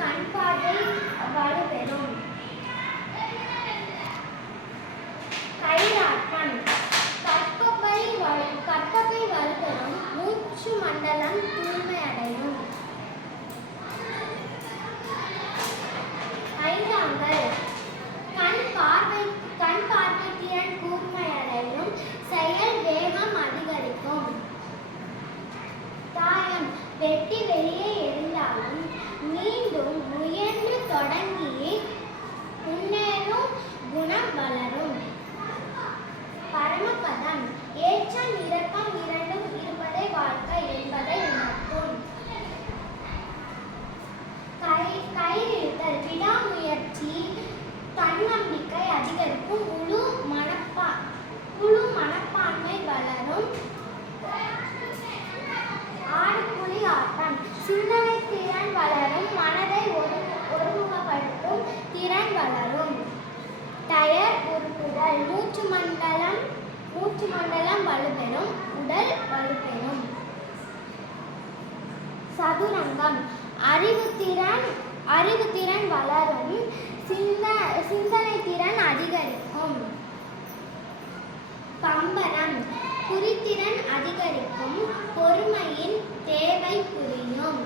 கண் பார்வை வலுப்பெறும். கைராட்டம் கற்பப்பை வலுப்பெறும். மூச்சு மண்டலம் தூய்மையடையும். ஐந்தாங்கல் கண் பார்வை திறன் கூர்மையடையும். செயல் வேகம் அதிகரிக்கும். தாயம் வெட்டி வெளியே எரிந்தாலும் மீண்டும் முயன்று தொடங்கி முன்னேறும் குணம் வளரும். பரமபதம் ஏற்றம் இரக்கம் இரண்டும் இருப்பதே வாழ்க்கை என்பதை உணர்த்தும். கயிறிழுத்தல் விடாமுயற்சி தன்னம்பிக்கை அதிகரிக்கும். குழு மனப்பான்மை வளரும். ஆடுபுலி ஆட்டம் சிந்தனை திறன் வளரும். மனதை ஒருமுகப்படுத்தும் திறன் வளரும். டயர் உருட்டுதல் மூச்சு மண்டலம் வலுப்பெறும். உடல் வலுப்பெறும். சதுரங்கம் அறிவுத்திறன் வளரும். சிந்தனை திறன் அதிகரிக்கும். பம்பரம் குறித்திறன் அதிகரிக்கும். பொறுமையின் தேவை புரியும்.